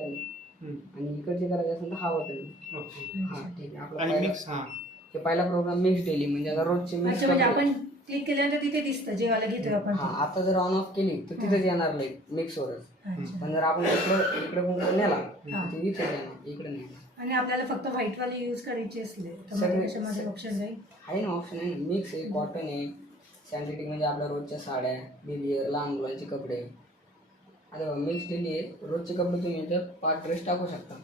आणि इकडचे करायचे असेल तर हा बटन. ओके. हा ठीक आहे. आपला आणि पहिला मिक्स हे पहिला प्रोग्राम मिक्स डेली म्हणजे आता रोजचे मिक्स. अच्छा, म्हणजे आपण क्लिक केल्यानंतर तिथे दिसतं जेवायला घेतोय आपण हा आता जर ऑन ऑफ केली तर तिथेच येणार नाही मिक्सवरच. अच्छा. पण जर आपण इकडे कोण नेला हा. तर इथे येणार, इकडे नाही. आणि आपल्याला फक्त व्हाईट वाले यूज करायचे असले तर मग सगळे- त्याच्यामध्ये ऑप्शन जाईल. आहे ना ऑप्शन आहे ना, मिक्स आहे, कॉटन आहे, सॅनिटरी म्हणजे आपल्या रोजच्या साड्या, डेली लहान मुलांचे कपडे. आता मिक्स डेली आहे, रोजचे कपडे तुम्ही याच्यात 5 ड्रेस टाकू शकता.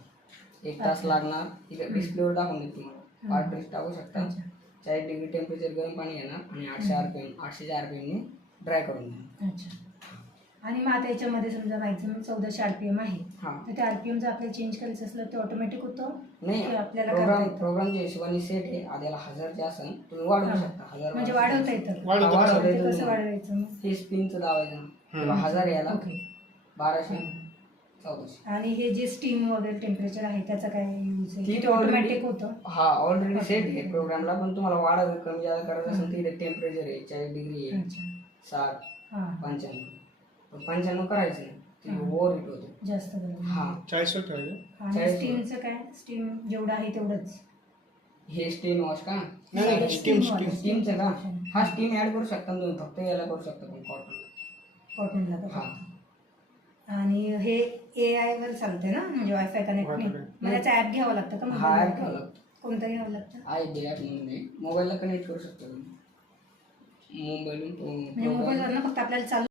1 तास अच्छा. लागणार, इथे डिस्प्लेवर टाकून देत तुम्हाला. 5 ड्रेस टाकू शकता. अच्छा. 40 डिग्री टेम्परेचर गरम पाणी घेणार आणि 800 RPM ने ड्राय करून देणार. अच्छा. आणि मग आता याच्यामध्ये समजा राहायचं मग 1400 RPM आहे हां तर ते RPM जर आपल्याला चेंज करायचं असलं तर ऑटोमॅटिक होतं नाही, की आपल्याला करता येतं? प्रोग्रामच्या हिशोबाने सेट आहे. आधी 1000चे असेल तुम्ही वाढवू हां. शकता. 1000 म्हणजे वाढवता येतं. वाढवता वाढवता ते येतं. कसं वाढवायचं मग? हे स्पिनचं दाबायचं किंवा 1000 याला ओके. 1200 1400. आणि हे जे स्टीम वगैरे टेम्परेचर आहे त्याचा काय यूज आहे? ती ते ऑटोमॅटिक होतं. हा ऑलरेडी सेट आहे प्रोग्रामला, पण तुम्हाला वाढ कमी जास्त करायचं असेल तर इथे टेम्परेचर आहे 40 डिग्री आहे, अच्छा. 60, हां. 95. पण 95 करायचं नाही, ते ओव्हर हिट होते. जास्त गरम. हा 40 वर ठेवायचं. आणि 40. स्टीमचं काय? स्टीम जेवढं आहे तेवढंच. हे स्टीम वॉश का नाही, स्टीम स्टीमचं का हा स्टीम ऍड करू शकता तुम्ही, फक्त याला करू शकता पण कॉटनला का हा. फक्त? आणि हे AI वर चालते ना, म्हणजे वायफाय कनेक्ट नाही? मग त्याचा ॲप घ्यावं लागतं का? हा mobile ऍप वर? घ्यावं लागतं. कोणतं घ्यावं लागतं? आहे ॲप म्हणून मोबाईलला कनेक्ट करू शकता तुम्ही. मोबाईल म्हणजे मोबाईलवरनं फक्त आपल्याला चालू